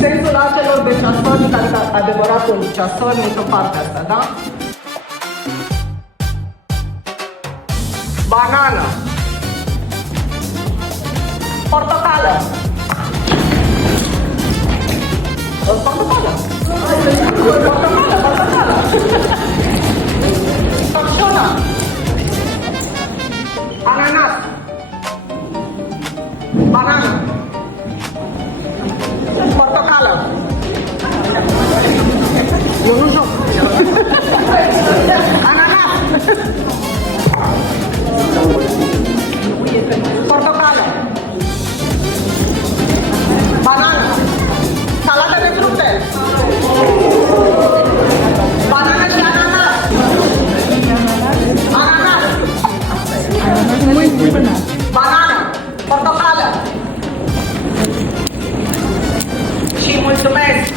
Sensul acelor de ceasori, adică adevăratul ceasor, nu pe partea asta, da? Banană. Portocală. Portocală. Portocală. Capșona. Ananas. Banană. Portocală. Eu nu joc. Ananas. Portocală. Banană. Salată de fructe. Banană și ananas. Ananas. Banană. Portocală. Și mulțumesc!